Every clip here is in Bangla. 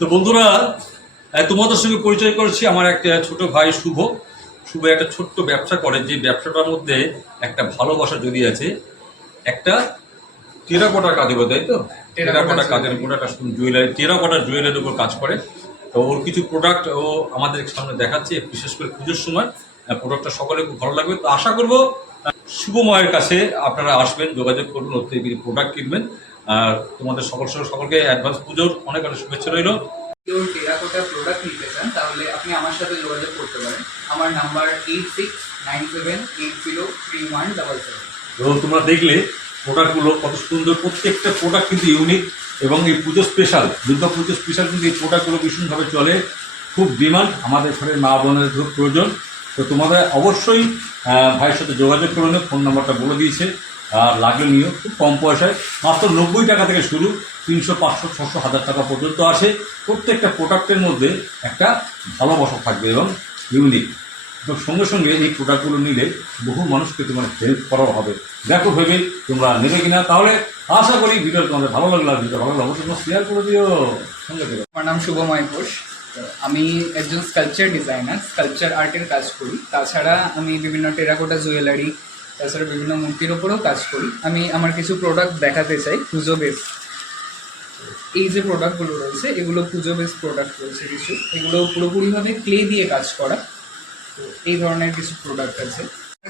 তো বন্ধুরা, তোমাদের সঙ্গে পরিচয় করেছি আমার একটা ছোট ভাই শুভ। শুভ একটা ছোট্ট ব্যবসা করে, যে ব্যবসাটার মধ্যে একটা ভালোবাসা জড়িয়ে আছে। একটা টেরাকোটার কাজে বোধ, তাই তো? টেরাকোটার কাজের উপর একটা জুয়েলারি, টেরাকোটার জুয়েলারির উপর কাজ করে। তো ওর কিছু প্রোডাক্ট ও আমাদের সামনে দেখাচ্ছে, বিশেষ করে পুজোর সময় প্রোডাক্টটা সকলে খুব ভালো লাগবে। তো আশা করবো শুভময়ের কাছে আপনারা আসবেন, যোগাযোগ করবেন, ওর থেকে প্রোডাক্ট কিনবেন। আর তোমাদের সকলকে অ্যাডভান্স পুজোর অনেক অনেক শুভেচ্ছা রইল। কেউ টেরাকোটা প্রোডাক্ট নিতে চান তাহলে আপনি আমার সাথে যোগাযোগ করতে পারেন। আমার নাম্বার 8697803177। তো তোমরা দেখলে প্রোডাক্টগুলো কত সুন্দর, প্রত্যেকটা প্রোডাক্ট কিন্তু ইউনিক। এবং এই পুজো স্পেশাল, দুর্গা পুজো স্পেশাল কিন্তু এই প্রোডাক্টগুলো ভীষণভাবে চলে, খুব ডিমান্ড। আমাদের ঘরের মা বোনের খুব প্রয়োজন। তো তোমাদের অবশ্যই ভাইয়ের সাথে যোগাযোগ করে নিও, ফোন নাম্বারটা বলে দিয়েছে। আর লাগলে নিও, খুব কম পয়সায়, মাত্র 90 টাকা থেকে শুরু, 300, 500, 600, 1000 টাকা পর্যন্ত আসে। প্রত্যেকটা প্রোডাক্টের মধ্যে একটা ভালোবাসা থাকবে এবং ইউনিক। তো সঙ্গে সঙ্গে এই প্রোডাক্টগুলো নিলে বহু মানুষকে তোমার হেল্প করাও হবে। দেখো ভেবে তোমরা নেবে কিনা। তাহলে আশা করি ভিডিও তোমাদের ভালো লাগলো। আর ভিডিও ভালো লাগলো অবশ্যই তোমরা শেয়ার করে দিও, সঙ্গে দিও। আমার নাম শুভময় ঘোষ। আমি একজন স্কাল্পচার ডিজাইনার, স্কাল্পচার আর্টের কাজ করি। তাছাড়া আমি বিভিন্ন টেরাকোটা জুয়েলারি, তাছাড়া বিভিন্ন মূর্তির ওপরেও কাজ করি। আমি আমার কিছু প্রোডাক্ট দেখাতে চাই পুজো বেস। এই যে প্রোডাক্টগুলো রয়েছে এগুলো পুজো বেস প্রোডাক্ট রয়েছে কিছু, এগুলো পুরোপুরিভাবে ক্লে দিয়ে কাজ করা। তো এই ধরনের কিছু প্রোডাক্ট আছে।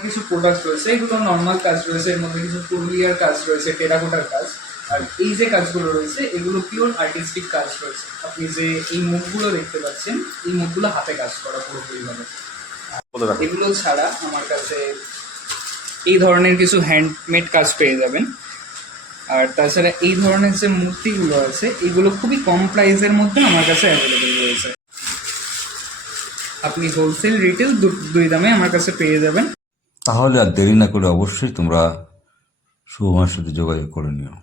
কিছু প্রোডাক্ট রয়েছে এগুলো নর্মাল কাজ রয়েছে, এর মধ্যে কিছু পুরুলিয়ার কাজ রয়েছে, টেরাকোটার কাজ। আর এই যে কাজগুলো রয়েছে এগুলো পিওর আর্টিস্টিক কাজ রয়েছে। আপনি যে এই মুখগুলো দেখতে পাচ্ছেন, এই মুখগুলো হাতে কাজ করা পুরোপুরিভাবে। এগুলো ছাড়া আমার কাছে এই ধরনের কিছু হ্যান্ডমেড কাজ পেয়ে যাবেন। আর তাছাড়া এই ধরনের যে মূর্তিগুলো আছে এগুলো খুবই কম প্রাইসের মধ্যে আমার কাছে অ্যাভেলেবেল রয়েছে। আপনি হোলসেল রিটেল দুই দামে আমার কাছে পেয়ে যাবেন। তাহলে আর দেরি না করে অবশ্যই তোমরা শুভমের সাথে যোগাযোগ করে নিও।